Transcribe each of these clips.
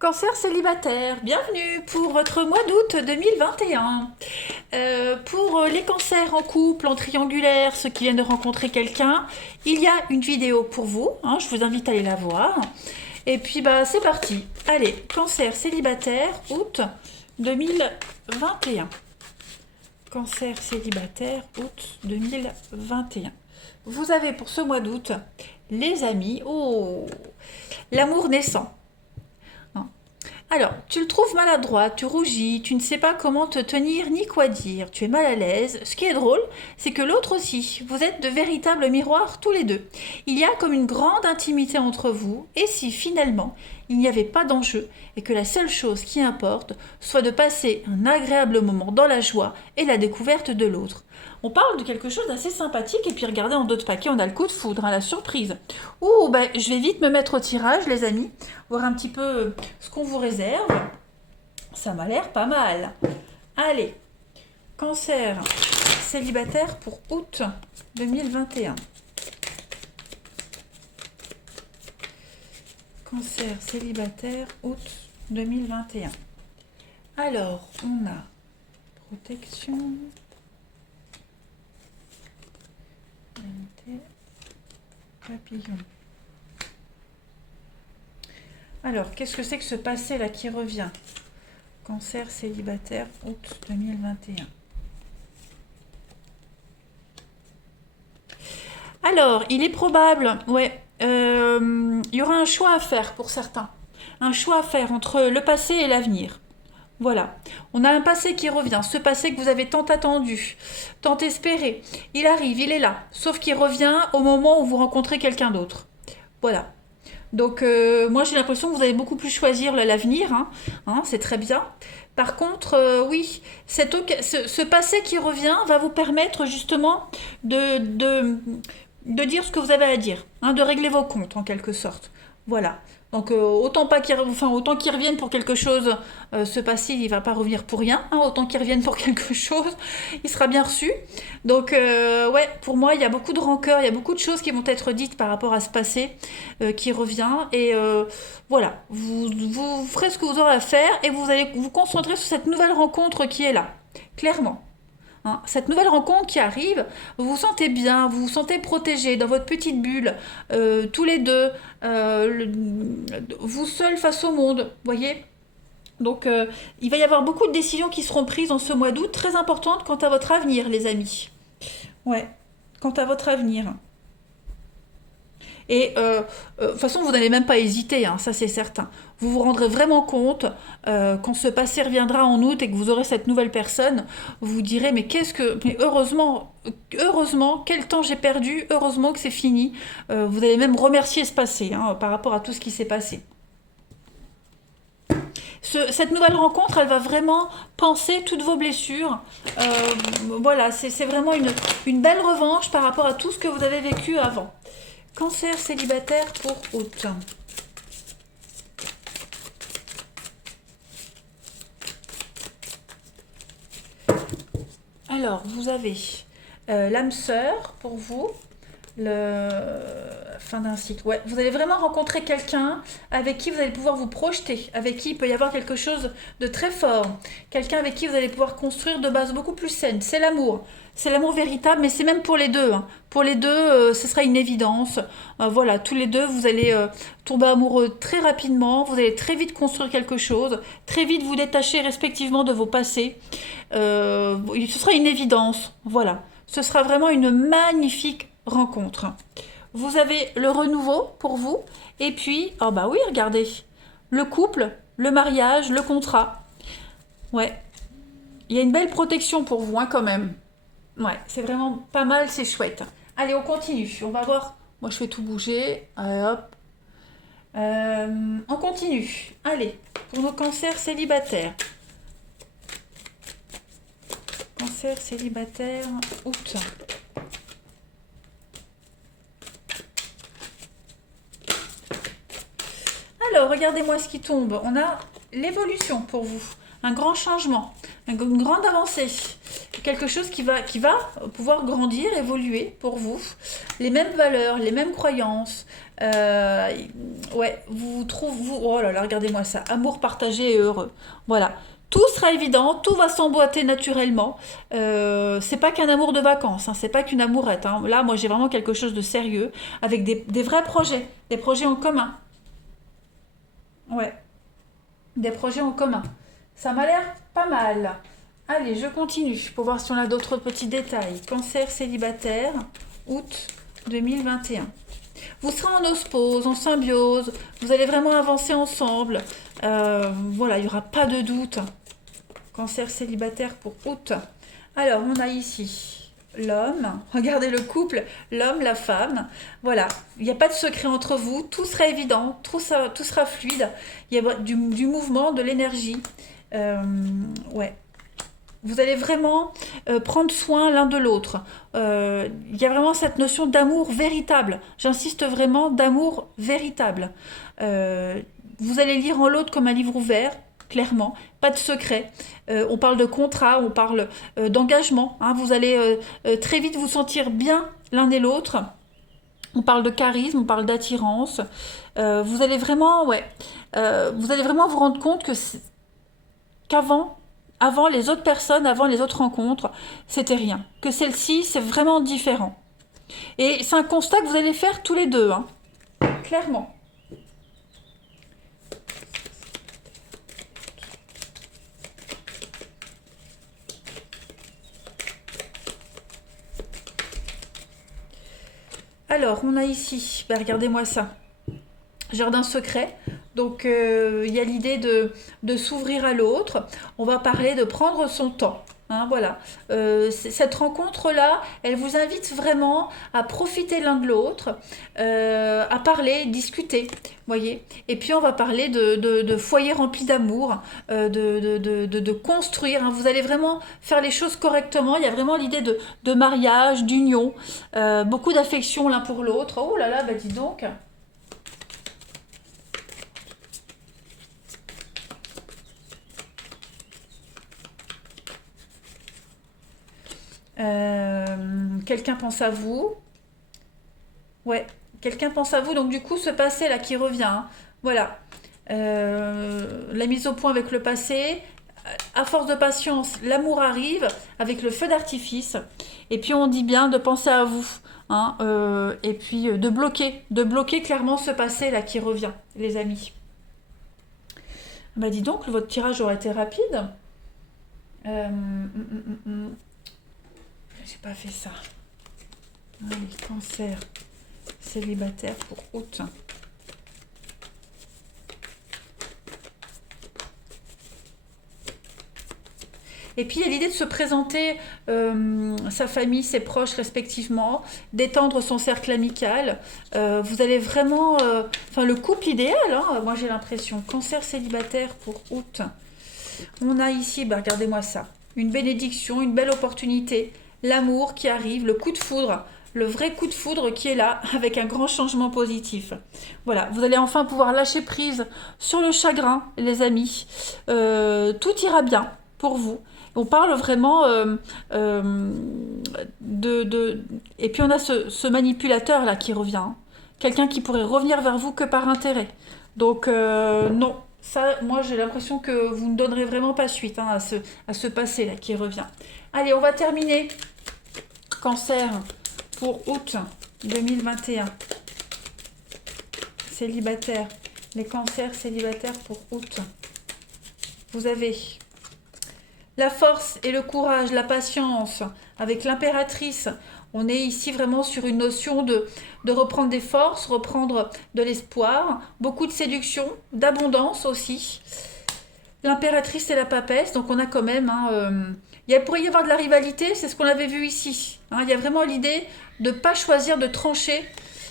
Cancer célibataire, bienvenue pour votre mois d'août 2021. Pour les cancers en couple, en triangulaire, ceux qui viennent de rencontrer quelqu'un, il y a une vidéo pour vous, hein, je vous invite à aller la voir. Et puis bah c'est parti. Allez, cancer célibataire, août 2021. Cancer célibataire, août 2021. Vous avez pour ce mois d'août, les amis, oh, l'amour naissant. Alors, tu le trouves maladroit, tu rougis, tu ne sais pas comment te tenir ni quoi dire, tu es mal à l'aise. Ce qui est drôle, c'est que l'autre aussi, vous êtes de véritables miroirs tous les deux. Il y a comme une grande intimité entre vous, et si finalement il n'y avait pas d'enjeu, et que la seule chose qui importe soit de passer un agréable moment dans la joie et la découverte de l'autre. On parle de quelque chose d'assez sympathique, et puis regardez en d'autres paquets, on a le coup de foudre, hein, la surprise. Ouh, ben, je vais vite me mettre au tirage, les amis, voir un petit peu ce qu'on vous réserve. Ça m'a l'air pas mal. Allez, cancer célibataire pour août 2021. Cancer célibataire août 2021. Alors, on a protection, papillon. Alors, qu'est-ce que c'est que ce passé là qui revient? Cancer célibataire août 2021. Alors, il est probable, ouais, il y aura un choix à faire pour certains. Un choix à faire entre le passé et l'avenir. Voilà. On a un passé qui revient. Ce passé que vous avez tant attendu, tant espéré. Il arrive, il est là. Sauf qu'il revient au moment où vous rencontrez quelqu'un d'autre. Voilà. Donc, moi, j'ai l'impression que vous allez beaucoup plus choisir l'avenir. Hein, c'est très bien. Par contre, oui, ce passé qui revient va vous permettre justement de dire ce que vous avez à dire, hein, de régler vos comptes en quelque sorte. Voilà. Donc autant qu'ils reviennent pour quelque chose, ce passé il va pas revenir pour rien, hein, autant qu'ils reviennent pour quelque chose, il sera bien reçu. Donc ouais, pour moi il y a beaucoup de rancœur, il y a beaucoup de choses qui vont être dites par rapport à ce passé qui revient et voilà, vous ferez ce que vous aurez à faire et vous allez vous concentrer sur cette nouvelle rencontre qui est là, clairement. Hein, cette nouvelle rencontre qui arrive, vous vous sentez bien, vous vous sentez protégé dans votre petite bulle, tous les deux, vous seuls face au monde, voyez. Donc il va y avoir beaucoup de décisions qui seront prises en ce mois d'août, très importantes quant à votre avenir, les amis. Ouais, quant à votre avenir. Et de toute façon, vous n'allez même pas hésiter, hein, ça c'est certain. Vous vous rendrez vraiment compte quand ce passé reviendra en août et que vous aurez cette nouvelle personne, vous vous direz mais qu'est-ce que, mais heureusement, heureusement, quel temps j'ai perdu, heureusement que c'est fini. Vous allez même remercier ce passé hein, par rapport à tout ce qui s'est passé. Cette nouvelle rencontre, elle va vraiment penser toutes vos blessures. Euh, voilà, c'est vraiment une belle revanche par rapport à tout ce que vous avez vécu avant. Cancer célibataire pour août. Alors, vous avez l'âme sœur pour vous, le fin d'un cycle. Ouais, vous allez vraiment rencontrer quelqu'un avec qui vous allez pouvoir vous projeter, avec qui il peut y avoir quelque chose de très fort, quelqu'un avec qui vous allez pouvoir construire de bases beaucoup plus saines. C'est l'amour. C'est l'amour véritable, mais c'est même pour les deux. Hein. Pour les deux, ce sera une évidence. Voilà, tous les deux, vous allez tomber amoureux très rapidement. Vous allez très vite construire quelque chose, très vite vous détacher respectivement de vos passés. Ce sera une évidence. Voilà, ce sera vraiment une magnifique rencontre. Vous avez le renouveau pour vous, et puis, oh bah oui, regardez, le couple, le mariage, le contrat. Ouais, il y a une belle protection pour vous, hein, quand même. Ouais, c'est vraiment pas mal, c'est chouette. Allez, on continue. On va voir. Moi, je fais tout bouger. Allez, hop. On continue. Allez, pour nos cancers célibataires. Cancer célibataire, août. Alors, regardez-moi ce qui tombe. On a l'évolution pour vous. un grand changement, une grande avancée, quelque chose qui va pouvoir grandir, évoluer pour vous. Les mêmes valeurs, les mêmes croyances. Ouais, vous trouvez, oh là là, regardez-moi ça, amour partagé et heureux. Voilà. Tout sera évident, tout va s'emboîter naturellement. C'est pas qu'un amour de vacances, hein, c'est pas qu'une amourette, hein. Là, moi, j'ai vraiment quelque chose de sérieux, avec des vrais projets, des projets en commun. Ouais, des projets en commun. Ça m'a l'air pas mal. Allez, je continue pour voir si on a d'autres petits détails. Cancer célibataire, août 2021. Vous serez en osmose, en symbiose, vous allez vraiment avancer ensemble. Voilà, il n'y aura pas de doute. Cancer célibataire pour août. Alors, on a ici l'homme. Regardez le couple, l'homme, la femme. Voilà, il n'y a pas de secret entre vous. Tout sera évident, tout sera fluide. Il y a du mouvement, de l'énergie. Ouais. Vous allez vraiment prendre soin l'un de l'autre. Il y a vraiment cette notion d'amour véritable. J'insiste vraiment, d'amour véritable. Vous allez lire en l'autre comme un livre ouvert, clairement. Pas de secret. On parle de contrat, on parle d'engagement, hein. Vous allez très vite vous sentir bien l'un et l'autre. On parle de charisme, on parle d'attirance. Vous allez vraiment, ouais, vous allez vraiment vous rendre compte qu'avant les autres personnes, avant les autres rencontres, c'était rien. Que celle-ci, c'est vraiment différent. Et c'est un constat que vous allez faire tous les deux, hein. Clairement. Alors, on a ici, bah, regardez-moi ça. Jardin secret. Donc, il y a l'idée de s'ouvrir à l'autre. On va parler de prendre son temps. Hein, voilà. Cette rencontre-là, elle vous invite vraiment à profiter l'un de l'autre, à parler, discuter, voyez. Et puis, on va parler de foyer rempli d'amour, de construire, hein. Vous allez vraiment faire les choses correctement. Il y a vraiment l'idée de mariage, d'union, beaucoup d'affection l'un pour l'autre. Oh là là, bah dis donc. Quelqu'un pense à vous. Ouais, quelqu'un pense à vous. Donc du coup, ce passé là qui revient, hein. Voilà. La mise au point avec le passé. À force de patience, l'amour arrive avec le feu d'artifice. Et puis on dit bien de penser à vous, hein, et puis de bloquer clairement ce passé là qui revient, les amis. Bah dis donc, votre tirage aurait été rapide. J'ai pas fait ça. Allez, cancer célibataire pour août. Et puis il y a l'idée de se présenter sa famille, ses proches respectivement, d'étendre son cercle amical. Vous allez vraiment... Enfin, le couple idéal, hein, moi j'ai l'impression. Cancer célibataire pour août. On a ici, bah, regardez-moi ça. Une bénédiction, une belle opportunité. L'amour qui arrive, le coup de foudre. Le vrai coup de foudre qui est là, avec un grand changement positif. Voilà, vous allez enfin pouvoir lâcher prise sur le chagrin, les amis. Tout ira bien pour vous. On parle vraiment Et puis on a ce manipulateur là qui revient, hein. Quelqu'un qui pourrait revenir vers vous que par intérêt. Donc non, ça, moi j'ai l'impression que vous ne donnerez vraiment pas suite, hein, à ce passé là qui revient. Allez, on va terminer. Cancer pour août 2021. Célibataire. Les cancers célibataires pour août. Vous avez la force et le courage, la patience, avec l'impératrice. On est ici vraiment sur une notion de reprendre des forces, reprendre de l'espoir, beaucoup de séduction, d'abondance aussi. L'impératrice et la papesse, donc on a quand même... Hein, il pourrait y avoir de la rivalité, c'est ce qu'on avait vu ici. Hein, il y a vraiment l'idée de ne pas choisir de trancher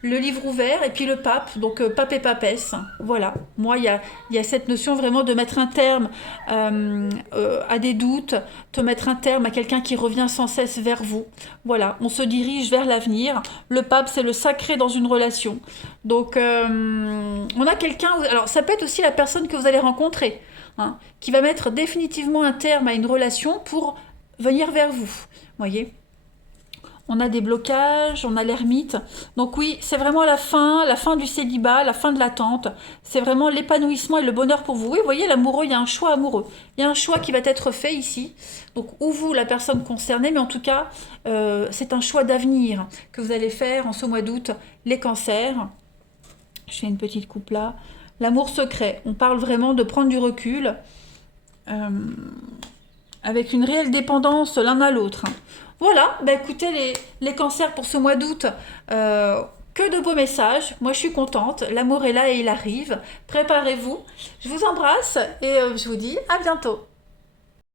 le livre ouvert et puis le pape, donc pape et papesse. Voilà, moi il y a cette notion vraiment de mettre un terme à des doutes, de mettre un terme à quelqu'un qui revient sans cesse vers vous. Voilà, on se dirige vers l'avenir. Le pape, c'est le sacré dans une relation. Donc on a quelqu'un, alors ça peut être aussi la personne que vous allez rencontrer, hein, qui va mettre définitivement un terme à une relation pour venir vers vous. Voyez, on a des blocages, on a l'ermite. Donc oui, c'est vraiment la fin du célibat, la fin de l'attente. C'est vraiment l'épanouissement et le bonheur pour vous. Oui, vous voyez, l'amoureux, il y a un choix amoureux. Il y a un choix qui va être fait ici. Donc, ou vous, la personne concernée, mais en tout cas, c'est un choix d'avenir que vous allez faire en ce mois d'août. Les cancers. Je fais une petite coupe là. L'amour secret. On parle vraiment de prendre du recul. Avec une réelle dépendance l'un à l'autre. Voilà, bah écoutez les cancers pour ce mois d'août, que de beaux messages, moi je suis contente, l'amour est là et il arrive, préparez-vous, je vous embrasse et je vous dis à bientôt.